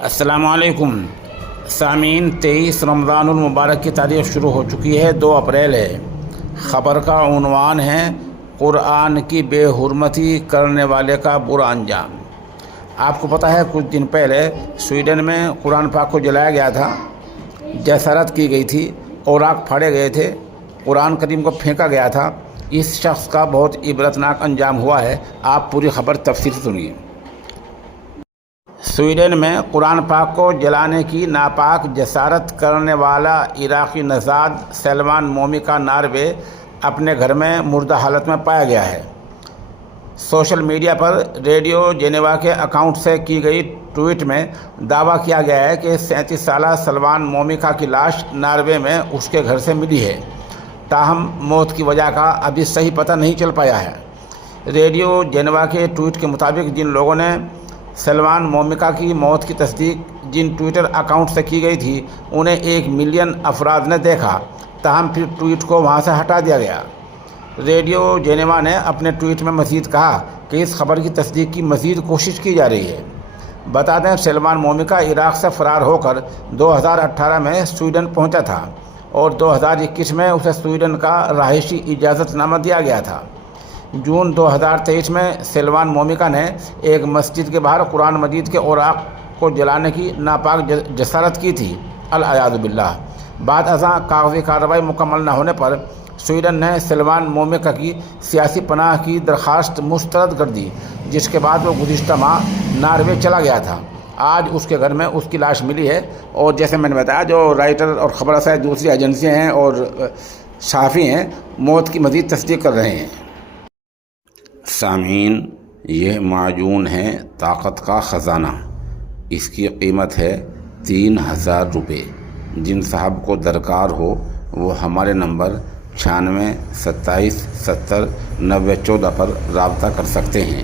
السلام علیکم سامعین، 23 رمضان المبارک کی تاریخ شروع ہو چکی ہے، 2 اپریل ہے۔ خبر کا عنوان ہے قرآن کی بے حرمتی کرنے والے کا برا انجام۔ آپ کو پتہ ہے کچھ دن پہلے سویڈن میں قرآن پاک کو جلایا گیا تھا، جسارت کی گئی تھی، اوراق پھاڑے گئے تھے، قرآن کریم کو پھینکا گیا تھا۔ اس شخص کا بہت عبرتناک انجام ہوا ہے۔ آپ پوری خبر تفصیل سے سنیے۔ سویڈن میں قرآن پاک کو جلانے کی ناپاک جسارت کرنے والا عراقی نژاد سلمان مومکا ناروے اپنے گھر میں مردہ حالت میں پایا گیا ہے۔ سوشل میڈیا پر ریڈیو جنیوا کے اکاؤنٹ سے کی گئی ٹویٹ میں دعویٰ کیا گیا ہے کہ 37 سالہ سلمان مومکا کی لاش ناروے میں اس کے گھر سے ملی ہے، تاہم موت کی وجہ کا ابھی صحیح پتہ نہیں چل پایا ہے۔ ریڈیو جنیوا کے ٹویٹ کے مطابق جن لوگوں نے سلمان مومکا کی موت کی تصدیق جن ٹویٹر اکاؤنٹ سے کی گئی تھی، انہیں 1 ملین افراد نے دیکھا، تاہم پھر ٹویٹ کو وہاں سے ہٹا دیا گیا۔ ریڈیو جنیوا نے اپنے ٹویٹ میں مزید کہا کہ اس خبر کی تصدیق کی مزید کوشش کی جا رہی ہے۔ بتا دیں سلمان مومکا عراق سے فرار ہو کر 2018 میں سویڈن پہنچا تھا اور 2021 میں اسے سویڈن کا رہائشی اجازت نامہ دیا گیا تھا۔ جون 2023 میں سلمان مومکا نے ایک مسجد کے باہر قرآن مجید کے اوراق کو جلانے کی ناپاک جسارت کی تھی، العیاذ باللہ۔ بعد ازاں کاغذی کارروائی مکمل نہ ہونے پر سویڈن نے سلمان مومکا کی سیاسی پناہ کی درخواست مسترد کر دی، جس کے بعد وہ گزشتہ ماہ ناروے چلا گیا تھا۔ آج اس کے گھر میں اس کی لاش ملی ہے، اور جیسے میں نے بتایا جو رائٹر اور خبر رساں دوسری ایجنسیاں ہیں اور صحافی ہیں، موت کی مزید تصدیق کر رہے ہیں۔ سامعین، یہ معجون ہے طاقت کا خزانہ۔ اس کی قیمت ہے 3000 روپے۔ جن صاحب کو درکار ہو وہ ہمارے نمبر 96 27 70 90 14 پر رابطہ کر سکتے ہیں۔